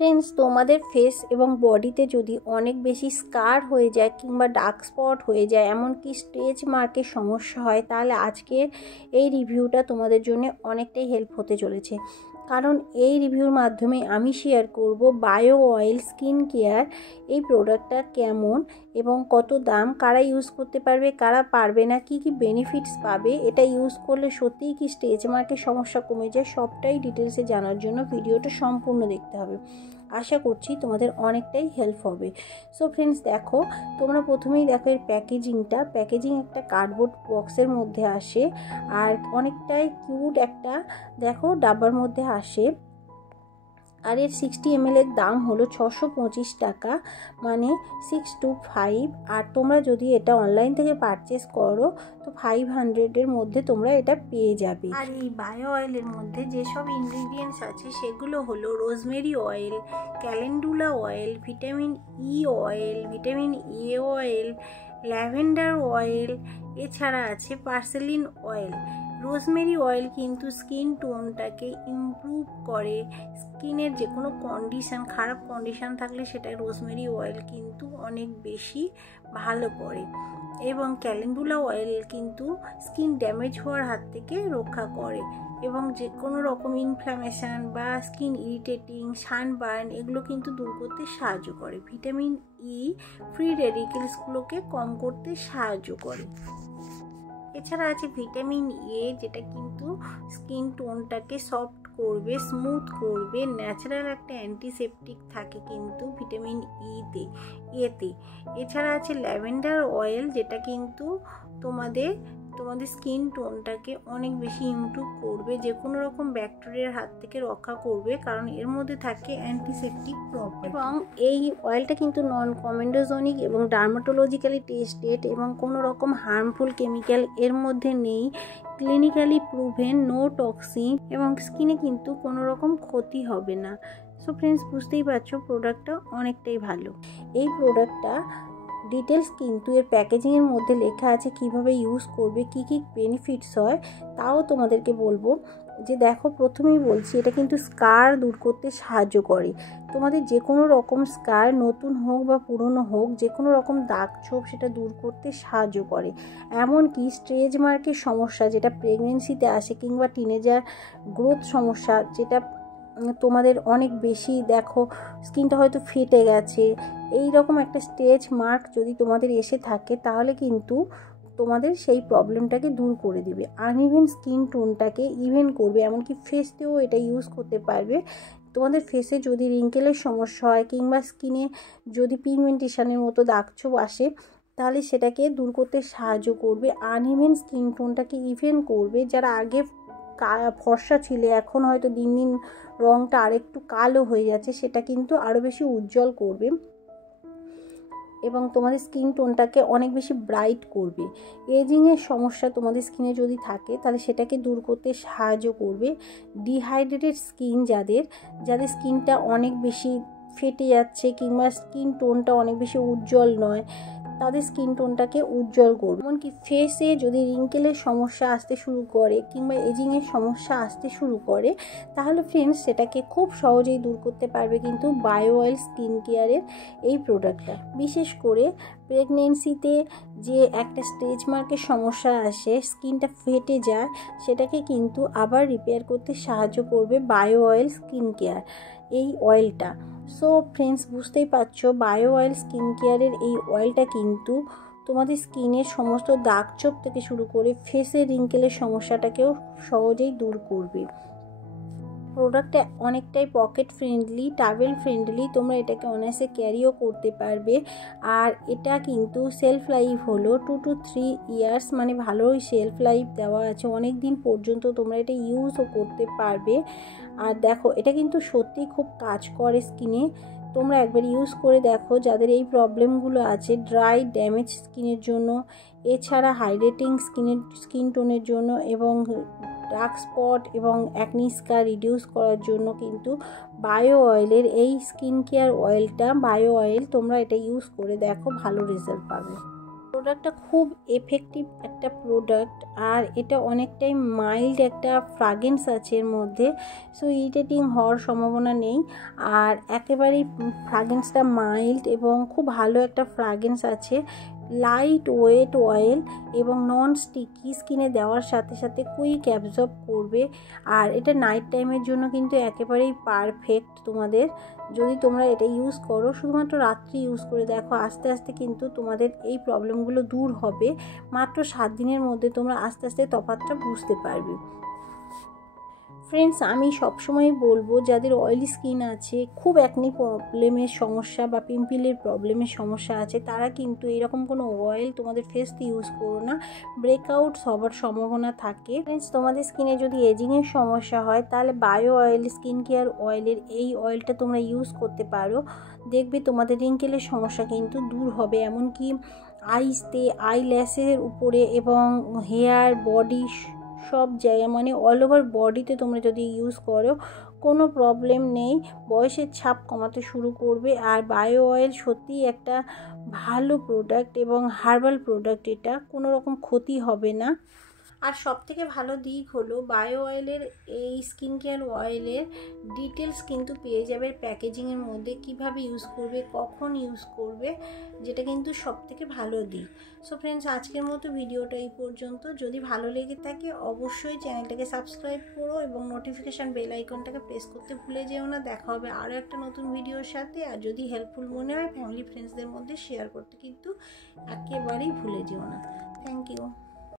Friends, তোমাদের face এবং বডিতে যদি অনেক বেশি স্কার হয়ে যায় কিংবা ডার্ক স্পট হয়ে যায়, এমনকি স্ট্রেচ মার্কের সমস্যা হয়, তাহলে আজকের এই রিভিউটা তোমাদের জন্য অনেকটাই হেল্প হতে চলেছে। কারণ এই রিভিউর মাধ্যমে আমি শেয়ার করব বায়ো অয়েল স্কিন কেয়ার এই প্রোডাক্টটা কেমন এবং কত দাম, কারা ইউজ করতে পারবে কারা পারবে না, কি কি বেনিফিটস পাবে, এটা ইউজ করলে সত্যিই কি স্ট্রেচ মার্কের সমস্যা কমে যায়, সবটাই ডিটেলসে জানার জন্য ভিডিওটা সম্পূর্ণ দেখতে হবে। আশা করছি তোমাদের অনেকটাই হেল্প হবে। সো ফ্রেন্ডস, দেখো, তোমরা প্রথমেই দেখো এর প্যাকেজিং একটা কার্ডবোর্ড বক্সের মধ্যে আসে আর অনেকটাই কিউট একটা দেখো ডাব্বার মধ্যে আসে। আর এর 60 ml এর দাম হলো 625 টাকা, মানে 625। আর তোমরা যদি এটা অনলাইন থেকে পারচেস করো তো 500 এর মধ্যে তোমরা এটা পেয়ে যাবে। আর এই বায়ো অয়েলের মধ্যে যেসব ইনগ্রিডিয়েন্টস আছে সেগুলো হলো rosemary oil, calendula oil, vitamin E oil, vitamin A oil, lavender oil, এছাড়া আছে পার্সেলিন অয়েল। রোজমেরি অয়েল কিন্তু স্কিন টোনটাকে ইমপ্রুভ করে, স্কিনের যে কোনো কন্ডিশান, খারাপ কন্ডিশান থাকলে সেটা রোজমেরি অয়েল কিন্তু অনেক বেশি ভালো করে। এবং ক্যালেন্ডুলা অয়েল কিন্তু স্কিন ড্যামেজ হওয়ার হাত থেকে রক্ষা করে এবং যে কোনো রকম ইনফ্ল্যামেশান বা স্কিন ইরিটেটিং, সানবার্ন এগুলো কিন্তু দূর করতে সাহায্য করে। ভিটামিন ই ফ্রি রেডিকেলসগুলোকে কম করতে সাহায্য করে। এছাড়া আছে ভিটামিন এ, যেটা কিন্তু স্কিন টোনটাকে সফট করবে, স্মুথ করবে। ন্যাচারাল একটা অ্যান্টিসেপটিক থাকে কিন্তু ভিটামিন এতে। এছাড়া আছে ল্যাভেন্ডার অয়েল, যেটা কিন্তু তোমাদের স্কিন টোনটাকে অনেক বেশি ইমপ্রুভ করবে, যে কোনো রকম ব্যাকটেরিয়ার হাত থেকে রক্ষা করবে, কারণ এর মধ্যে থাকে অ্যান্টিসেপটিক প্রপার্টি। এবং এই অয়েলটা কিন্তু নন কমেডোজেনিক এবং ডার্মাটোলজিক্যালি টেস্টেড এবং কোনো রকম হার্মফুল কেমিক্যাল এর মধ্যে নেই, ক্লিনিক্যালি প্রুভেন, নো টক্সিন, এবং স্কিনে কিন্তু কোনো রকম ক্ষতি হবে না। সো ফ্রেন্ডস, বুঝতেই পারছো প্রোডাক্টটা অনেকটাই ভালো। এই প্রোডাক্টটা ডিটেলস কিন্তু এর প্যাকেজিংয়ের মধ্যে লেখা আছে, কিভাবে ইউজ করবে, কি কি বেনিফিটস হয়, তাও তোমাদেরকে বলবো। যে দেখো, প্রথমেই বলছি এটা কিন্তু স্কার দূর করতে সাহায্য করে। তোমাদের যে কোনো রকম স্কার, নতুন হোক বা পুরনো হোক, যে কোনো রকম দাগ ছোপ সেটা দূর করতে সাহায্য করে। এমনকি স্ট্রেচ মার্কের সমস্যা যেটা প্রেগনেন্সিতে আসে কিংবা টিনেজার গ্রোথ সমস্যা, যেটা তোমাদের অনেক বেশি দেখো স্কিনটা হয়তো ফেটে গেছে, এই রকম একটা স্ট্রেচ মার্ক যদি তোমাদের এসে থাকে, তাহলে কিন্তু তোমাদের সেই প্রবলেমটাকে দূর করে দিবে। আনইভেন স্কিন টোনটাকে ইভেন করবে, এমনকি ফেসতেও এটা ইউজ করতে পারবে। তোমাদের ফেসে যদি রিঙ্কেলের সমস্যা হয় কিংবা স্কিনে যদি পিগমেন্টেশনের মতো দাগছোপ আসে, তাহলে সেটাকে দূর করতে সাহায্য করবে। আনইভেন স্কিন টোনটাকে ইভেন করবে। যারা আগে ফর্সা ছিল, এখন হয়তো দিন দিন রঙটা আরেকটু কালো হয়ে যাচ্ছে, সেটা কিন্তু আরও বেশি উজ্জ্বল করবে এবং তোমাদের স্কিন টোনটাকে অনেক বেশি ব্রাইট করবে। এজিংয়ের সমস্যা তোমাদের স্কিনে যদি থাকে, তাহলে সেটাকে দূর করতে সাহায্য করবে। ডিহাইড্রেটেড স্কিন যাদের স্কিনটা অনেক বেশি ফেটে যাচ্ছে কিংবা স্কিন টোনটা অনেক বেশি উজ্জ্বল নয়, তাদের স্কিন টোনটাকে উজ্জ্বল করবে। এমনকি ফেসে যদি রিঙ্কেলের সমস্যা আসতে শুরু করে কিংবা এজিংয়ের সমস্যা আসতে শুরু করে, তাহলে ফ্রেন্ডস সেটাকে খুব সহজেই দূর করতে পারবে কিন্তু বায়ো অয়েল স্কিন কেয়ারের এই প্রোডাক্টটা। বিশেষ করে প্রেগনেন্সিতে যে একটা স্ট্রেচ মার্কের সমস্যা আসে, স্কিনটা ফেটে যায়, সেটাকে কিন্তু আবার রিপেয়ার করতে সাহায্য করবে বায়ো অয়েল স্কিন কেয়ার এই অয়েলটা। সো ফ্রেন্ডস, বুঝতেই পারছো বায়ো অয়েল স্কিন কেয়ারের এই অয়েলটা কিন্তু তোমাদের স্কিনের সমস্ত দাগছোপ থেকে শুরু করে ফেসের রিঙ্কেলের সমস্যাটাকেও সহজেই দূর করবে। প্রোডাক্টটা অনেকটাই পকেট ফ্রেন্ডলি, ট্রাভেল ফ্রেন্ডলি, তোমরা এটাকে অনায়াসে ক্যারিও করতে পারবে। আর এটা কিন্তু সেলফ লাইফ হলো 2 to 3 ইয়ার্স, মানে ভালোই সেলফ লাইফ দেওয়া আছে, অনেক দিন পর্যন্ত তোমরা এটা ইউজও করতে পারবে। আর দেখো, এটা কিন্তু সত্যিই খুব কাজ করে স্কিনে। তোমরা একবার ইউজ করে দেখো যাদের এই প্রবলেমগুলো আছে, ড্রাই ড্যামেজ স্কিনের জন্য, এছাড়া হাইড্রেটিং স্কিন টোনের জন্য এবং ডার্ক স্পট এবং অ্যাকনি স্কার রিডিউস করার জন্য কিন্তু বায়ো অয়েলের এই স্কিন কেয়ার অয়েলটা, বায়ো অয়েল, তোমরা এটা ইউজ করে দেখো, ভালো রেজাল্ট পাবে। প্রোডাক্টটা খুব এফেক্টিভ একটা প্রোডাক্ট, আর এটা অনেকটাই মাইল্ড একটা ফ্রাগ্রেন্স আছে এর মধ্যে, সো ইরিটেটিং হওয়ার সম্ভাবনা নেই। আর একেবারেই ফ্রাগ্রেন্সটা মাইল্ড এবং খুব ভালো একটা ফ্রাগ্রেন্স আছে। লাইট ওয়েট অয়েল এবং নন স্টিকি, স্কিনে দেওয়ার সাথে সাথে কুইক অ্যাবজর্ব করবে। আর এটা নাইট টাইমের জন্য কিন্তু একেবারেই পারফেক্ট তোমাদের, যদি তোমরা এটা ইউজ করো। শুধুমাত্র রাত্রি ইউজ করে দেখো, আস্তে আস্তে কিন্তু তোমাদের এই প্রবলেমগুলো দূর হবে। মাত্র 7 দিনের মধ্যে তোমরা আস্তে আস্তে তফাৎটা বুঝতে পারবে। ফ্রেন্ডস, আমি সবসময় বলবো যাদের অয়েলি স্কিন আছে, খুব অ্যাকনি প্রবলেমের সমস্যা বা পিম্পলের প্রবলেমের সমস্যা আছে, তারা কিন্তু এরকম কোনো অয়েল তোমাদের ফেসতে ইউজ করো না, ব্রেকআউট হওয়ার সম্ভাবনা থাকে। ফ্রেন্ডস, তোমাদের স্কিনে যদি এজিংয়ের সমস্যা হয় তাহলে বায়ো অয়েল স্কিন কেয়ার অয়েলের এই অয়েলটা তোমরা ইউজ করতে পারো। দেখবে তোমাদের রিঙ্কেলের সমস্যা কিন্তু দূর হবে। এমনকি আইসতে, আইল্যাশের উপরে এবং হেয়ার, বডি সব জায়গায়, মানে অল ওভার বডিতে তোমরা যদি ইউজ করো কোনো প্রবলেম নেই, বয়সের ছাপ কমাতে শুরু করবে। আর বায়ো অয়েল সত্যিই একটা ভালো প্রোডাক্ট এবং হার্বাল প্রোডাক্ট, এটা কোনো রকম ক্ষতি হবে না। আর সবথেকে ভালো দিক হলো বায়ো অয়েলের এই স্কিন কেয়ার অয়েলের ডিটেলস কিন্তু পেয়ে যাবে প্যাকেজিংয়ের মধ্যে, কিভাবে ইউজ করবে, কখন ইউজ করবে, যেটা কিন্তু সবথেকে ভালো দিক। সো ফ্রেন্ডস, আজকের মতো ভিডিওটা এই পর্যন্ত। যদি ভালো লেগে থাকে অবশ্যই চ্যানেলটাকে সাবস্ক্রাইব করো এবং নোটিফিকেশান বেল আইকনটাকে প্রেস করতে ভুলে যেও না। দেখা হবে আরও একটা নতুন ভিডিওর সাথে। আর যদি হেল্পফুল মনে হয় ফ্যামিলি ফ্রেন্ডসদের মধ্যে শেয়ার করতে কিন্তু একেবারেই ভুলে যেও না। Thank you.